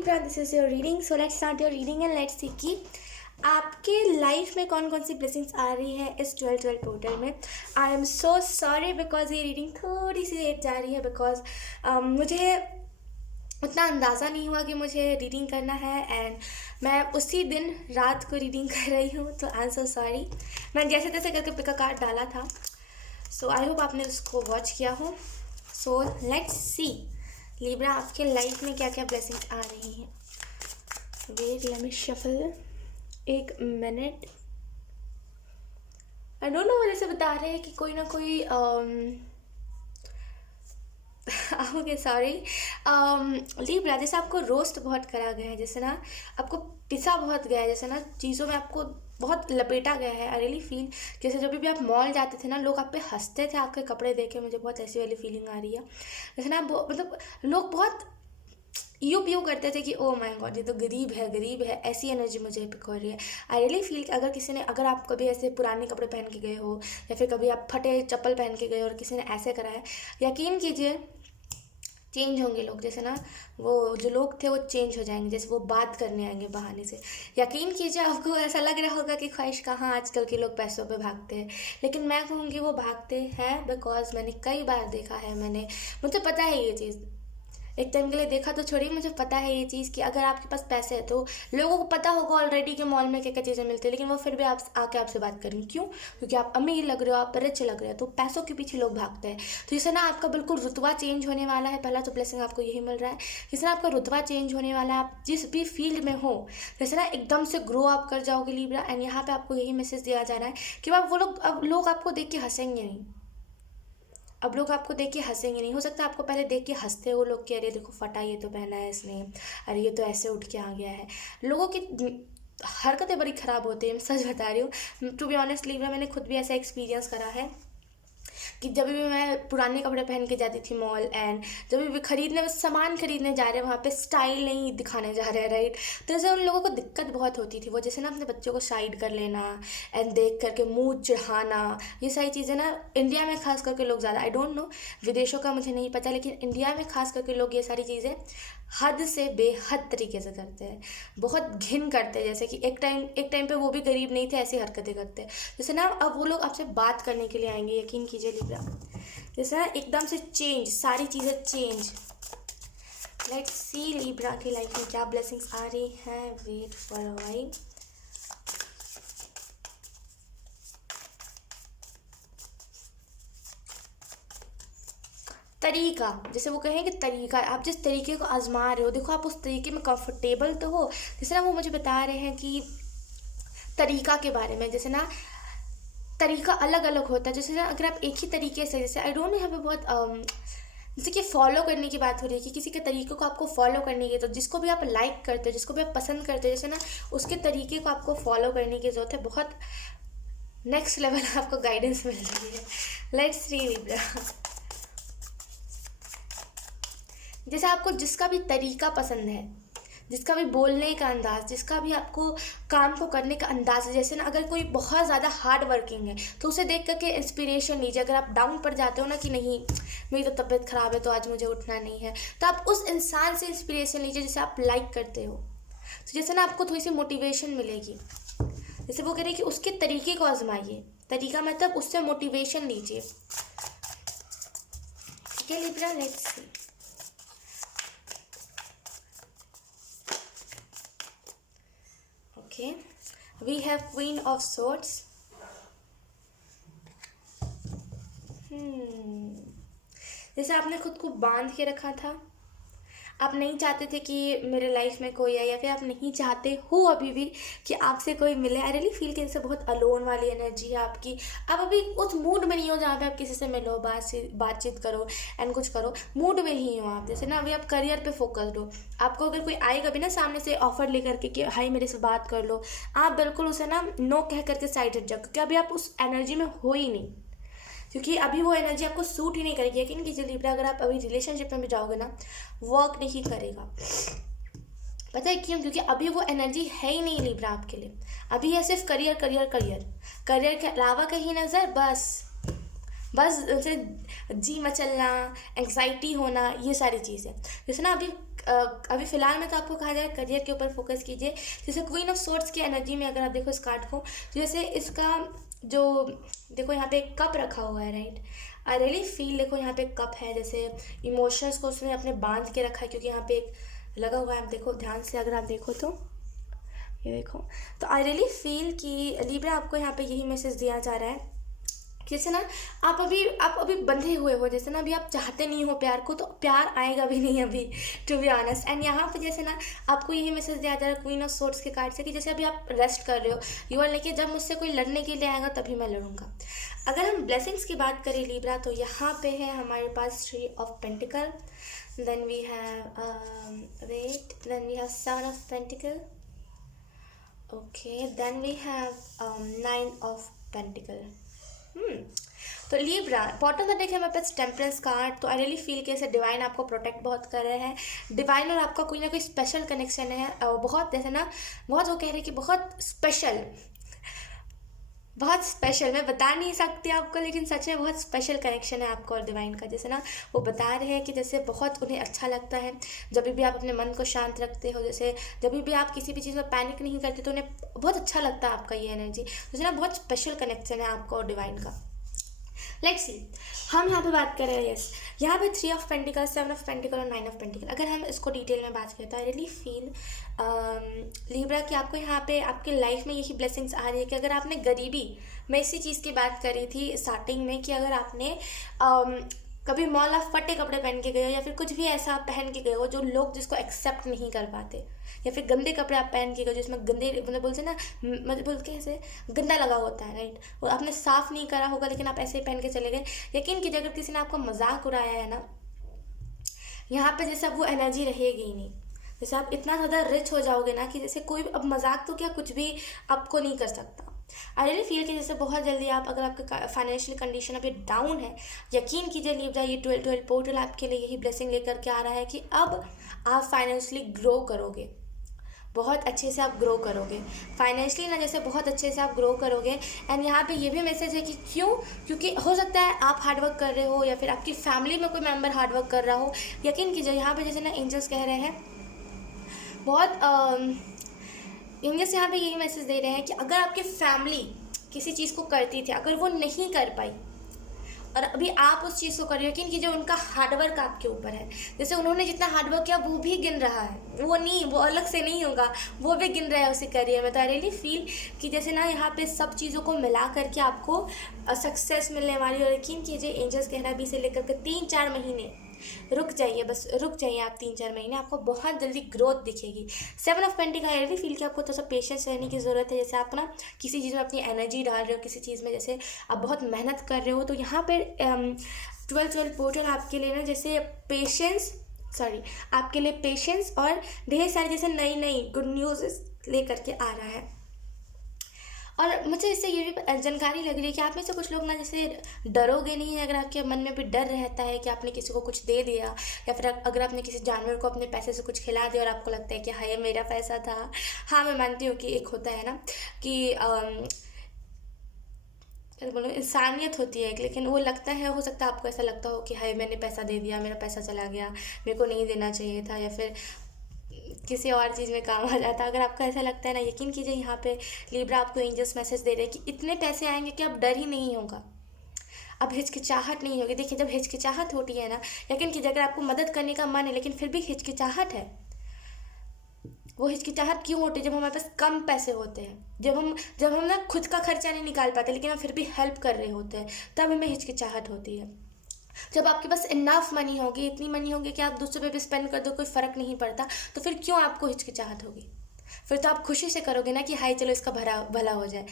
Libra, this is your reading. So let's start your reading and let's see कि आपके life में कौन कौन सी ब्लेसिंग्स आ रही है इस 12-12 पोर्टल में. I am so sorry because ये रीडिंग थोड़ी सी लेट जा रही है बिकॉज मुझे उतना अंदाज़ा नहीं हुआ कि मुझे रीडिंग करना है एंड मैं उसी दिन रात को रीडिंग कर रही हूँ. तो आई एम सो सॉरी. मैं जैसे तैसे करके पिक कार्ड डाला था. सो आई होप आपने उसको वॉच किया हो. सो लेट्स सी लिब्रा आपके लाइफ में क्या क्या ब्लेसिंग्स आ रही हैं. Wait let me shuffle. एक मिनट. आई डोंट नो जैसे बता रहे हैं कि कोई ना कोई ओके सॉरी. लिब्रा जैसे आपको रोस्ट बहुत करा गया है, जैसे ना आपको पिसा बहुत गया है, जैसे ना चीज़ों में आपको बहुत लपेटा गया है. आई रियली फील जैसे जब भी आप मॉल जाते थे ना लोग आप पे हंसते थे आपके कपड़े देख के. मुझे बहुत ऐसी वाली फीलिंग आ रही है. जैसे ना मतलब लोग बहुत यू करते थे कि ओ माय गॉड ये तो गरीब है. ऐसी एनर्जी मुझे पिक हो रही है. आई रियली फील कि अगर आप कभी ऐसे पुराने कपड़े पहन के गए हो या फिर कभी आप फटे चप्पल पहन के गए हो और किसी ने ऐसे करा है, यकीन कीजिए चेंज होंगे लोग. जैसे ना वो जो लोग थे वो चेंज हो जाएंगे. जैसे वो बात करने आएंगे बहाने से. यकीन कीजिए आपको ऐसा लग रहा होगा कि ख्वाहिश कहाँ आजकल के लोग पैसों पे भागते हैं, लेकिन मैं कहूँगी वो भागते हैं बिकॉज मैंने कई बार देखा है. मुझे पता है ये चीज़. एक टाइम के लिए देखा तो छोड़िए, मुझे पता है ये चीज़ कि अगर आपके पास पैसे है तो लोगों को पता होगा ऑलरेडी कि मॉल में क्या क्या चीज़ें मिलती है, लेकिन वो फिर भी आप आके आपसे बात करेंगे. क्यों? क्योंकि आप अमीर लग रहे हो, आप रिच लग रहे हो. तो पैसों के पीछे लोग भागते हैं. तो जैसे ना आपका बिल्कुल रुतबा चेंज होने वाला है. पहला तो ब्लेसिंग आपको यही मिल रहा है. जैसे ना आपका रुतबा चेंज होने वाला है. आप जिस भी फील्ड में हो जैसे ना एकदम से ग्रो आप कर जाओगे लिब्रा. एंड यहाँ पे आपको यही मैसेज दिया जा रहा है कि अब लोग आपको देख के हंसेंगे नहीं. अब लोग आपको देख के हंसेंगे नहीं. हो सकता है आपको पहले देख के हंसते हो लोग कि अरे देखो फटा ये तो पहना है इसने, अरे ये तो ऐसे उठ के आ गया है. लोगों की हरकतें बड़ी ख़राब होती है. मैं सच बता रही हूँ. टू बी ऑनेस्टली मैंने खुद भी ऐसा एक्सपीरियंस करा है कि जब भी मैं पुराने कपड़े पहन के जाती थी मॉल एंड जब भी सामान खरीदने जा रहे हैं वहाँ पे स्टाइल नहीं दिखाने जा रहे हैं, राइट. तो ऐसे उन लोगों को दिक्कत बहुत होती थी. वो जैसे ना अपने बच्चों को साइड कर लेना एंड देख करके मुँह चढ़ाना, ये सारी चीज़ें ना इंडिया में खास करके लोग ज़्यादा, आई डोंट नो विदेशों का मुझे नहीं पता, लेकिन इंडिया में खास करके लोग ये सारी चीज़ें हद से बेहद तरीके से करते हैं. बहुत घिन करते हैं. जैसे कि एक टाइम पे वो भी गरीब नहीं थे, ऐसी हरकतें करते हैं. जैसे ना अब वो लोग आपसे बात करने के लिए आएंगे. यकीन कीजिए लिब्रा जैसे ना एकदम से चेंज, सारी चीज़ें चेंज. लेट्स सी लिब्रा की लाइफ में क्या ब्लेसिंग्स आ रही हैं. Wait for a while. तरीका, जैसे वो कहें कि तरीका, आप जिस तरीके को आजमा रहे हो देखो आप उस तरीके में कंफर्टेबल तो हो. जैसे ना वो मुझे बता रहे हैं कि तरीका के बारे में. जैसे ना तरीका अलग अलग होता है. जैसे ना अगर आप एक ही तरीके से, जैसे आई डोंट नो यहाँ पे बहुत जैसे कि फॉलो करने की बात हो रही है कि किसी के तरीके को आपको फॉलो करने की, तो जिसको भी आप लाइक करते हो, जिसको भी आप पसंद करते हो, जैसे ना उसके तरीके को आपको फॉलो करने की ज़रूरत है. बहुत नेक्स्ट लेवल आपको गाइडेंस मिल रही है. Let's see Libra. जैसे आपको जिसका भी तरीका पसंद है, जिसका भी बोलने का अंदाज़, जिसका भी आपको काम को करने का अंदाज़ है. जैसे ना अगर कोई बहुत ज़्यादा हार्ड वर्किंग है तो उसे देख करके इंस्पिरेशन लीजिए. अगर आप डाउन पड़ जाते हो ना कि नहीं मेरी तो तबीयत ख़राब है तो आज मुझे उठना नहीं है, तो आप उस इंसान से इंस्पिरेशन लीजिए जिसे आप लाइक करते हो. तो जैसे ना आपको थोड़ी सी मोटिवेशन मिलेगी. जैसे वो कह रहे हैं कि उसके तरीके को आजमाइए. तरीका मतलब उससे मोटिवेशन लीजिए. ठीक है Libra. Let's see. Okay, we have Queen of Swords. जैसे आपने खुद को बांध के रखा था. आप नहीं चाहते थे कि मेरे लाइफ में कोई आए, या फिर आप नहीं चाहते हो अभी भी कि आपसे कोई मिले. आई रियली फील कि जैसे बहुत अलोन वाली एनर्जी है आपकी. आप अभी उस मूड में नहीं हो जहाँ पे आप किसी से मिलो, बातचीत करो एंड कुछ करो. मूड में ही हो आप. जैसे ना अभी आप करियर पे फोकस्ड हो. आपको अगर कोई आएगा भी ना सामने से ऑफर लेकर के कि हाई मेरे से बात कर लो, आप बिल्कुल उसे ना नो कह करके साइड हट जाओ, क्योंकि अभी आप उस एनर्जी में हो ही नहीं. क्योंकि अभी वो एनर्जी आपको सूट ही नहीं करेगी. यकीन कीजिए लिब्रा अगर आप अभी रिलेशनशिप में भी जाओगे ना वर्क नहीं करेगा. पता है क्यों? क्योंकि अभी वो एनर्जी है ही नहीं लिब्रा आपके लिए. अभी है सिर्फ करियर करियर करियर. करियर के अलावा कहीं नज़र बस उसे जी मचलना, एंग्जाइटी होना, ये सारी चीज़ें. जैसे ना अभी अभी फ़िलहाल में तो आपको कहा जाए करियर के ऊपर फोकस कीजिए। जैसे क्वीन ऑफ सोर्ड्स की एनर्जी में अगर आप देखो इस कार्ड को, जैसे इसका जो देखो यहाँ पे एक कप रखा हुआ है, राइट। आई रियली फील, देखो यहाँ पे कप है, जैसे इमोशंस को उसने अपने बांध के रखा है, क्योंकि यहाँ पे एक लगा हुआ है। आप देखो ध्यान से, अगर आप देखो तो ये देखो। तो आई रियली फील कि लिब्रा आपको यहाँ पे यही मैसेज दिया जा रहा है, जैसे ना आप अभी बंधे हुए हो, जैसे ना अभी आप चाहते नहीं हो प्यार को, तो प्यार आएगा भी नहीं अभी, टू बी ऑनेस्ट। एंड यहाँ पे जैसे ना आपको यही मैसेज दिया जा रहा है क्वीन ऑफ सोर्ड्स के कार्ड से, कि जैसे अभी आप रेस्ट कर रहे हो, यू आर लाइक जब मुझसे कोई लड़ने के लिए आएगा तभी मैं लड़ूंगा। अगर हम ब्लेसिंग्स की बात करें लिब्रा, तो यहाँ पे है हमारे पास 3 of pentacle, then we have then we have 7 of pentacle, okay, then we have 9 of pentacle. तो Libra bottom of the deck है हमारे पास टेम्परेंस कार्ड। तो आई रियली फील कि ऐसे डिवाइन आपको प्रोटेक्ट बहुत कर रहे हैं। डिवाइन और आपका कोई ना कोई स्पेशल कनेक्शन है, और बहुत जैसे ना बहुत वो कह रहे हैं कि बहुत स्पेशल, मैं बता नहीं सकती आपको, लेकिन सच में बहुत स्पेशल कनेक्शन है आपको और डिवाइन का। जैसे ना वो बता रहे हैं कि जैसे बहुत उन्हें अच्छा लगता है जब भी आप अपने मन को शांत रखते हो, जैसे जब भी आप किसी भी चीज़ में पैनिक नहीं करते, तो उन्हें बहुत अच्छा लगता है आपका ये एनर्जी। जैसे ना बहुत स्पेशल कनेक्शन है आपको और डिवाइन का। लेट्स सी, हम यहाँ पे बात कर रहे हैं, यस, यहाँ पे 3 ऑफ पेंटिकल, 7 ऑफ पेंटिकल और 9 ऑफ पेंटिकल। अगर हम इसको डिटेल में बात करें तो आई रियली फील लिब्रा कि आपको यहाँ पे आपके लाइफ में यही ब्लेसिंग्स आ रही है कि अगर आपने गरीबी, मैं इसी चीज़ की बात करी थी स्टार्टिंग में, कि अगर आपने कभी मॉल ऑफ फटे कपड़े पहन के गए हो, या फिर कुछ भी ऐसा पहन के गए हो जो लोग जिसको एक्सेप्ट नहीं कर पाते, या फिर गंदे कपड़े आप पहन के गए जिसमें गंदे, मतलब बोलते ना, मतलब बोलते ऐसे गंदा लगा होता है, राइट, वो आपने साफ़ नहीं करा होगा, लेकिन आप ऐसे ही पहन के चले गए। यकीन कीजिए अगर किसी ने आपका मजाक उड़ाया है ना, यहाँ पे जैसे अब वो एनर्जी रहेगी ही नहीं। जैसे आप इतना ज़्यादा रिच हो जाओगे ना कि जैसे कोई अब मजाक तो क्या कुछ भी आपको नहीं कर सकता। आई रियली फील कि जैसे बहुत जल्दी आप, अगर आपका फाइनेंशियल कंडीशन अभी डाउन है, यकीन कीजिए लिब्रा ये 12 पोर्टल आपके लिए यही ब्लेसिंग लेकर के आ रहा है कि अब आप फाइनेंशियली ग्रो करोगे, बहुत अच्छे से आप ग्रो करोगे फाइनेंशियली ना, जैसे बहुत अच्छे से आप ग्रो करोगे। एंड यहाँ पे ये भी मैसेज है कि क्यों, क्योंकि हो सकता है आप हार्डवर्क कर रहे हो, या फिर आपकी फैमिली में कोई मेंबर हार्डवर्क कर रहा हो। यकीन कीजिए यहाँ पे जैसे ना एंजल्स कह रहे हैं, बहुत एंजल्स यहाँ पे यही मैसेज दे रहे हैं कि अगर आपकी फैमिली किसी चीज़ को करती थी, अगर वो नहीं कर पाई और अभी आप उस चीज़ को कर रहे हो, क्योंकि जो उनका हार्डवर्क आपके ऊपर है, जैसे उन्होंने जितना हार्डवर्क किया वो भी गिन रहा है, वो नहीं, वो अलग से नहीं होगा, वो भी गिन रहा है उसी करियर में। तो आई रियली फील कि जैसे ना यहाँ पे सब चीज़ों को मिला करके आपको सक्सेस मिलने वाली। और यकीन कीजिए एंजल्स कह रहा है अभी से लेकर के 3-4 महीने रुक जाइए, बस रुक जाइए आप 3-4 महीने, आपको बहुत जल्दी ग्रोथ दिखेगी। 7 of pentacle I really feel कि आपको थोड़ा सा पेशेंस रहने की ज़रूरत है। जैसे आप ना किसी चीज़ में अपनी एनर्जी डाल रहे हो, किसी चीज़ में जैसे आप बहुत मेहनत कर रहे हो, तो यहाँ पर 12 पोर्टल आपके लिए ना जैसे आपके लिए पेशेंस और ढेर सारी जैसे नई गुड न्यूज़ लेकर के आ रहा है। और मुझे इससे ये भी जानकारी लग रही है कि आप में से कुछ लोग ना जैसे डरोगे नहीं है, अगर आपके मन में भी डर रहता है कि आपने किसी को कुछ दे दिया, या फिर अगर आपने किसी जानवर को अपने पैसे से कुछ खिला दिया और आपको लगता है कि हाँ ये मेरा पैसा था। हाँ मैं मानती हूँ कि एक होता है ना कि बोलो इंसानियत होती है, लेकिन वो लगता है, हो सकता है आपको ऐसा लगता हो कि हाय मैंने पैसा दे दिया, मेरा पैसा चला गया, मेरे को नहीं देना चाहिए था, या फिर किसी और चीज़ में काम आ जाता। अगर आपको ऐसा लगता है ना, यकीन कीजिए यहाँ पे लिब्रा आपको एंजल्स मैसेज दे रहे हैं कि इतने पैसे आएंगे कि अब डर ही नहीं होगा, अब हिचकिचाहट नहीं होगी। देखिए जब हिचकिचाहट होती है ना, यकीन कीजिए अगर आपको मदद करने का मन है लेकिन फिर भी हिचकिचाहट है, वो हिचकिचाहट क्यों होती है? जब हमारे पास कम पैसे होते हैं, जब हम ना खुद का खर्चा नहीं निकाल पाते लेकिन हम फिर भी हेल्प कर रहे होते हैं, तब हमें हिचकिचाहट होती है। जब आपके पास इनफ मनी होगी, इतनी मनी होगी कि आप दूसरों पे भी स्पेंड कर दो, कोई फ़र्क नहीं पड़ता, तो फिर क्यों आपको हिचकिचाहट होगी? फिर तो आप खुशी से करोगे ना कि हाय चलो इसका भला हो जाए,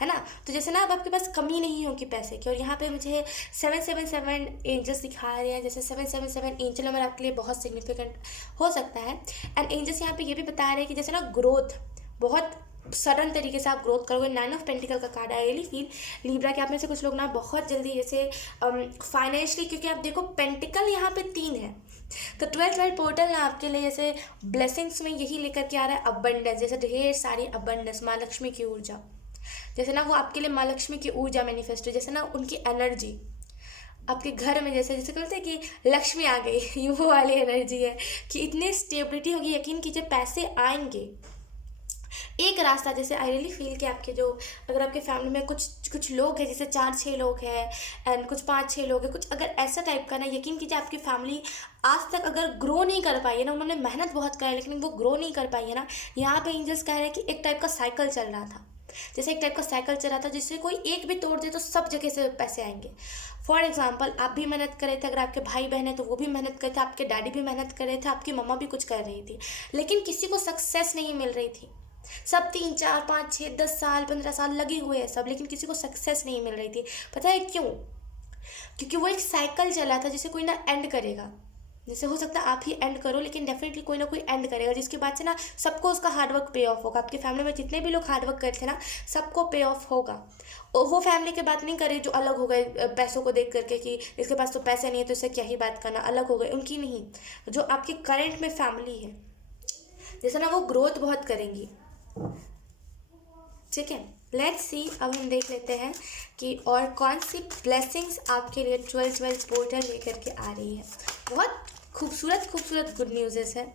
है ना। तो जैसे ना अब आपके पास कमी नहीं होगी पैसे की। और यहाँ पे मुझे 777 एंजल्स दिखा रहे हैं, जैसे 777 एंजल नंबर आपके लिए बहुत सिग्निफिकेंट हो सकता है। एंड एंजल्स यहाँ पे ये भी बता रहे हैं कि जैसे ना ग्रोथ बहुत सडन तरीके से आप ग्रोथ करोगे। 9 ऑफ पेंटिकल का card I really feel Libra के आप में से कुछ लोग ना बहुत जल्दी जैसे फाइनेंशियली, क्योंकि आप देखो पेंटिकल यहाँ पे 3 है, तो 12 पोर्टल ना आपके लिए जैसे ब्लेसिंग्स में यही लेकर के आ रहा है अबंडेंस, जैसे ढेर सारी अबंडेंस, माँ लक्ष्मी की ऊर्जा, जैसे ना वो आपके लिए माँ लक्ष्मी की ऊर्जा मैनिफेस्ट हो, जैसे ना उनकी एनर्जी आपके घर में जैसे जैसे कहते हैं कि लक्ष्मी आ गई ये वो वाली एनर्जी है कि इतनी स्टेबिलिटी होगी, यकीन कीजिए पैसे आएंगे। एक रास्ता जैसे आई रियली फील कि आपके जो, अगर आपके फैमिली में कुछ कुछ लोग हैं, जैसे 4-6 लोग हैं एंड कुछ 5-6 लोग हैं, कुछ अगर ऐसा टाइप का ना, यकीन कीजिए आपकी फैमिली आज तक अगर ग्रो नहीं कर पाई है ना, उन्होंने मेहनत बहुत करी लेकिन वो ग्रो नहीं कर पाई है ना, यहाँ पे एंजल्स कह रहे हैं कि एक टाइप का साइकिल चल रहा था, जैसे एक टाइप का साइकिल चल रहा था जिससे कोई एक भी तोड़ दे तो सब जगह से पैसे आएंगे। फॉर एग्जाम्पल आप भी मेहनत कर रहे थे, अगर आपके भाई बहन है तो वो भी मेहनत कर रहे थे, आपके डैडी भी मेहनत कर रहे थे, आपकी मम्मा भी कुछ कर रही थी, लेकिन किसी को सक्सेस नहीं मिल रही थी। सब 3-4-5-6-10 साल 15 साल लगे हुए हैं सब, लेकिन किसी को सक्सेस नहीं मिल रही थी। पता है क्यों? क्योंकि वो एक साइकिल चला था जिसे कोई ना एंड करेगा। जैसे हो सकता है आप ही एंड करो, लेकिन डेफिनेटली कोई ना कोई एंड करेगा, जिसके बाद से ना सबको उसका हार्डवर्क पे ऑफ होगा। आपकी फैमिली में जितने भी लोग हार्डवर्क करते थे ना, सबको पे ऑफ होगा। और वो फैमिली की बात नहीं कर रही जो अलग हो गए पैसों को देख करके कि इसके पास तो पैसे नहीं है तो इससे क्या ही बात करना, अलग हो गए, उनकी नहीं। जो आपकी करंट में फैमिली है, जैसे ना वो ग्रोथ बहुत करेंगी। ठीक है, लेट्स सी, अब हम देख लेते हैं कि और कौन सी ब्लेसिंग्स आपके लिए 12-12 पोर्टल लेकर के आ रही है। बहुत खूबसूरत खूबसूरत गुड न्यूज़ है।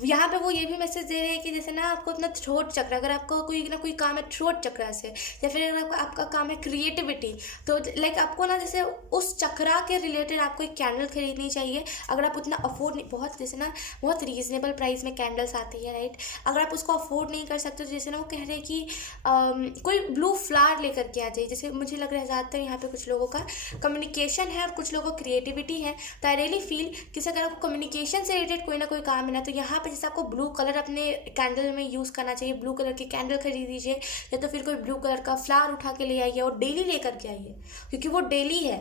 यहाँ पे वो ये भी मैसेज दे रहे हैं कि जैसे ना आपको अपना थ्रोट चक्र, अगर आपका कोई ना कोई काम है थ्रोट चक्र से, या फिर अगर आपका काम है क्रिएटिविटी, तो लाइक आपको ना जैसे उस चक्रा के रिलेटेड आपको एक कैंडल खरीदनी चाहिए। अगर आप उतना अफोर्ड नहीं, बहुत जैसे ना बहुत रीजनेबल प्राइस में कैंडल्स आती है, राइट। अगर आप उसको अफोर्ड नहीं कर सकते तो जैसे ना वो कह रहे हैं कि कोई ब्लू फ्लावर लेकर के आ जाइए। जैसे मुझे लग रहा है ज़्यादातर यहाँ पे कुछ लोगों का कम्युनिकेशन है और कुछ लोगों को क्रिएटिविटी है, तो आई रियली फील कि अगर आपको कम्युनिकेशन से रिलेटेड कोई ना कोई काम है ना, तो यहाँ जैसे आपको ब्लू कलर अपने कैंडल में यूज़ करना चाहिए। ब्लू कलर की कैंडल खरीद लीजिए, या तो फिर कोई ब्लू कलर का फ्लावर उठा के ले आइए और डेली लेकर के आइए, क्योंकि वो डेली है।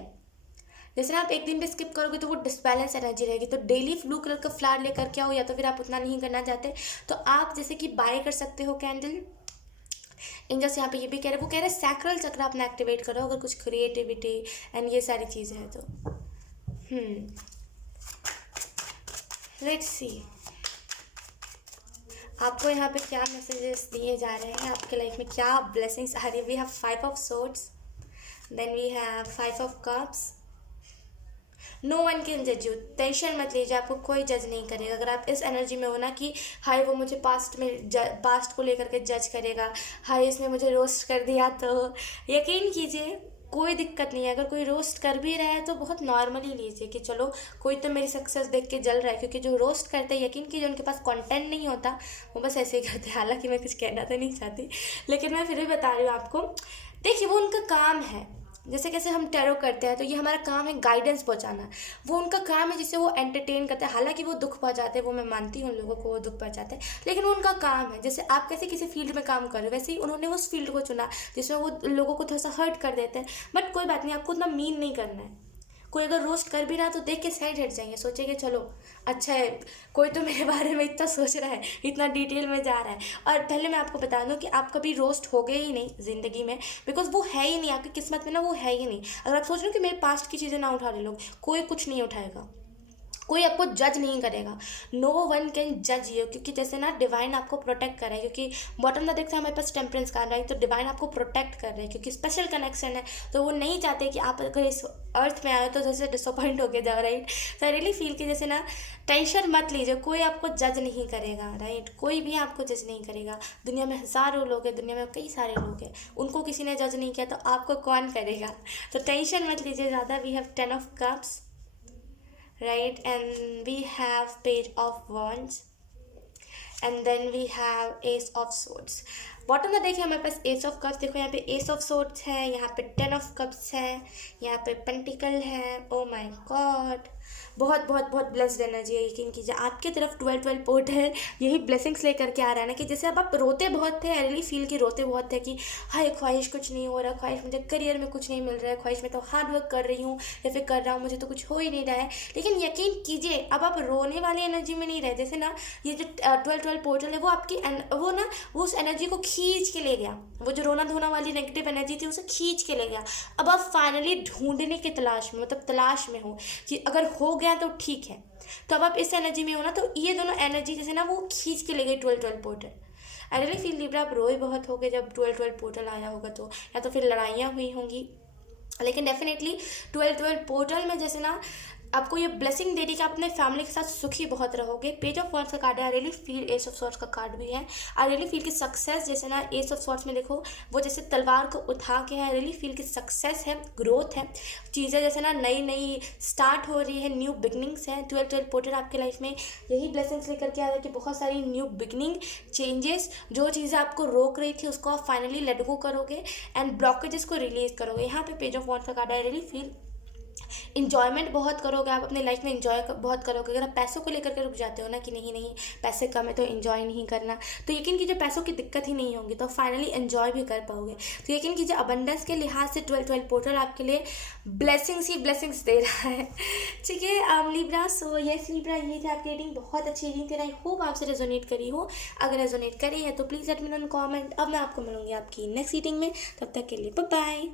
जैसे ना आप एक दिन भी स्किप करोगे तो वो डिसबैलेंस एनर्जी रहेगी। तो डेली ब्लू कलर का फ्लावर लेकर के आओ, या तो फिर आप उतना नहीं करना चाहते तो आप जैसे कि बाय कर सकते हो कैंडल। एंजल्स यहाँ पे ये भी कह रहे हैं, वो कह रहे हैं सैक्रल चक्र अपना एक्टिवेट करो अगर कुछ क्रिएटिविटी एंड ये सारी चीज़ें हैं तो। लेट्स सी आपको यहाँ पे क्या मैसेजेस दिए जा रहे हैं, आपके लाइफ में क्या ब्लेसिंग्स आ रही है। We have 5 of swords, then we have 5 of cups. No one can जज यू, टेंशन मत लीजिए, आपको कोई जज नहीं करेगा। अगर आप इस एनर्जी में हो ना कि हाय वो मुझे पास्ट को लेकर के जज करेगा, हाय इसने मुझे रोस्ट कर दिया, तो यकीन कीजिए कोई दिक्कत नहीं है। अगर कोई रोस्ट कर भी रहा है तो बहुत नॉर्मली लीजिए कि चलो कोई तो मेरी सक्सेस देख के जल रहा है, क्योंकि जो रोस्ट करते हैं यकीन कीजिए उनके पास कंटेंट नहीं होता, वो बस ऐसे ही करते हैं। हालांकि मैं कुछ कहना तो नहीं चाहती, लेकिन मैं फिर भी बता रही हूँ आपको। देखिए वो उनका काम है, जैसे कैसे हम टैरो करते हैं तो ये हमारा काम है गाइडेंस पहुंचाना, वो उनका काम है जिससे वो एंटरटेन करते हैं। हालांकि वो दुख पहुंचाते हैं, वो मैं मानती हूँ उन लोगों को वो दुख पहुंचाते हैं, लेकिन वो उनका काम है। जैसे आप कैसे किसी फील्ड में काम कर रहे हो, वैसे ही उन्होंने उस फील्ड को चुना जिसमें वो लोगों को थोड़ा सा हर्ट कर देते हैं। बट कोई बात नहीं, आपको उतना मीन नहीं करना है। कोई अगर रोस्ट कर भी रहा तो देख के साइड हट जाएंगे, सोचेंगे चलो अच्छा है, कोई तो मेरे बारे में इतना सोच रहा है, इतना डिटेल में जा रहा है। और पहले मैं आपको बता दूं कि आप कभी रोस्ट हो गए ही नहीं ज़िंदगी में, बिकॉज वो है ही नहीं आपकी किस्मत में ना, वो है ही नहीं। अगर आप सोच रहे हो कि मेरे पास्ट की चीज़ें ना उठा रहे लोग, कोई कुछ नहीं उठाएगा, कोई आपको जज नहीं करेगा। नो वन कैन जज यू, क्योंकि जैसे ना डिवाइन आपको प्रोटेक्ट कर रहा है, क्योंकि बॉटम में देखते हैं हमारे पास टेम्परेंस कार्ड है, तो डिवाइन आपको प्रोटेक्ट कर रहे हैं क्योंकि स्पेशल कनेक्शन है। तो वो नहीं चाहते कि आप अगर इस अर्थ में आए तो जैसे डिसअपॉइंट होके जाओ, राइट। तो आई रियली फील कि जैसे ना टेंशन मत लीजिए, कोई आपको जज नहीं करेगा, राइट। कोई भी आपको जज नहीं करेगा। दुनिया में हज़ारों लोग हैं, दुनिया में कई सारे लोग हैं, उनको किसी ने जज नहीं किया तो आपको कौन करेगा। तो टेंशन मत लीजिए ज़्यादा। We have 10 of cups, right, and we have page of wands, and then we have ace of swords। Bottom में देखिए हमारे पास एस ऑफ कप्स, देखो यहाँ पे एस ऑफ सोर्ड्स है, यहाँ पे 10 ऑफ कप्स है, यहाँ पे पेंटिकल है। ओ माय गॉड, बहुत बहुत बहुत ब्लेस्ड एनर्जी है। यकीन कीजिए आपकी तरफ 12-12 पोर्ट है, यही ब्लेसिंग्स लेकर के आ रहा है ना। कि जैसे अब आप रोते बहुत थे, आई रियली फील कि रोते बहुत थे कि हाय ख्वाहिश कुछ नहीं हो रहा, ख्वाहिश मुझे करियर में कुछ नहीं मिल रहा है, ख्वाहिश में तो हार्ड वर्क कर रही हूँ या फिर कर रहा हूँ, मुझे तो कुछ हो ही नहीं रहा है। लेकिन यकीन कीजिए अब आप रोने वाली एनर्जी में नहीं रहे। जैसे ना ये जो 12-12 पोर्टल है वो आपकी वो ना वो उस एनर्जी को खींच के ले गया, वो जो रोना धोना वाली नेगेटिव एनर्जी थी उसे खींच के ले गया। अब आप फाइनली ढूंढने की तलाश में, मतलब तलाश में हो कि अगर हो गया तो ठीक है। तो अब आप इस एनर्जी में हो ना, तो ये दोनों एनर्जी जैसे ना वो खींच के ले गई 12-12 portal. I really feel Libra आप रोए बहुत हो गए जब 12-12 पोर्टल आया होगा, तो या तो फिर लड़ाइयाँ हुई होंगी, लेकिन डेफिनेटली 12-12 पोर्टल में जैसे ना आपको ये ब्लेसिंग दे रही कि आप अपने फैमिली के साथ सुखी बहुत रहोगे। पेज ऑफ वॉन्ड्स का कार्ड है, I really feel S of swords का कार्ड भी है। आई रियली फील कि सक्सेस जैसे ना एस ऑफ सॉर्ड्स में देखो वो जैसे तलवार को उठा के है, आई रियली फील कि सक्सेस है, ग्रोथ है, चीज़ें जैसे ना नई नई स्टार्ट हो रही है, न्यू बिगनिंग्स है। 12-12 पोर्टल आपके लाइफ में यही ब्लेसिंग्स लेकर के आ रहा है कि बहुत सारी न्यू बिगनिंग, चेंजेस, जो चीज़ें आपको रोक रही थी उसको आप फाइनली लेट गो करोगे एंड ब्लॉकेजेस को रिलीज करोगे। यहाँ पे पेज ऑफ वॉन्ड्स का card, I really feel enjoyment बहुत करोगे आप अपने लाइफ में, इंजॉय बहुत करोगे। अगर आप पैसों को लेकर के रुक जाते हो ना कि नहीं नहीं पैसे कम है तो इन्जॉय नहीं करना, तो यकीन कीजिए पैसों की दिक्कत ही नहीं होगी, तो फाइनली इन्जॉय भी कर पाओगे। तो यकीन कीजिए अबंडेंस के लिहाज से 12-12 पोर्टल आपके लिए ब्लेसिंग्स ही ब्लेसिंग्स दे रहा है। ठीक है लिब्रा, सो यस लिब्रा, ये थी आपकी रीडिंग, बहुत अच्छी रीडिंग थी। आई होप आपसे रेजोनेट करी हो। अगर रेजोनेट करी है तो please let me know in comment. अब मैं आपको मिलूंगी आपकी नेक्स्ट रीडिंग में, तब तक के लिए बाय बाय।